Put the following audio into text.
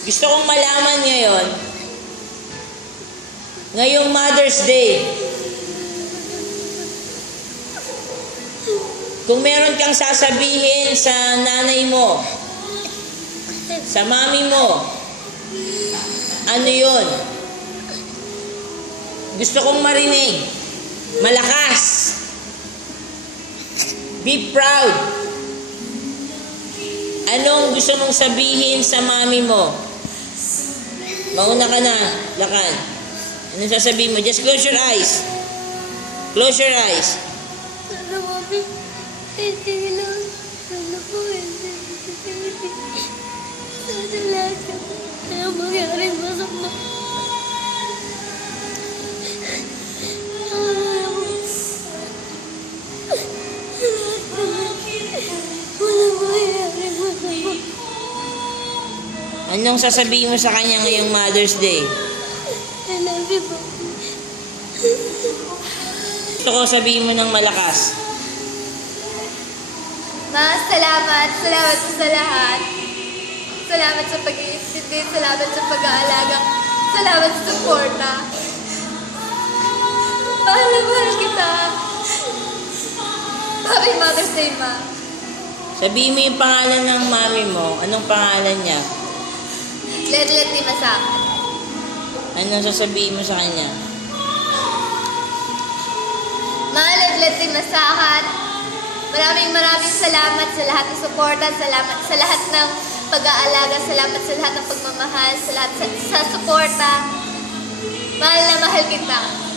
Gusto kong malaman ngayon, ngayong Mother's Day, kung meron kang sasabihin sa nanay mo, sa mami mo, ano yun? Gusto kong marinig. Malakas. Be proud. Anong gusto mong sabihin sa mami mo? Mauna ka na, Lakan. Anong sasabihin mo? Just close your eyes. Close your eyes. Sana mami, hindi lang. Sana po, hindi. Sana lahat yung ayaw mangyaring masama. Walang mangyaring masama. Anong sasabihin mo sa kanya ngayong Mother's Day? I love you, Mami. Gusto ko sabihin mo ng malakas. Ma, salamat. Salamat po sa lahat. Salamat sa pag-iintindi. Salamat sa pag-aalaga. Salamat sa suporta. Mahal na mahal kita. Happy Mother's Day, Ma. Sabihin mo yung pangalan ng mami mo. Anong pangalan niya? Let di masakit. Anong sasabihin mo sa kanya? Ma, let di masakit. Maraming salamat sa lahat ng suporta, salamat sa lahat ng pag-aalaga, salamat sa lahat ng pagmamahal, sa lahat sa suporta. Mahal na mahal kita.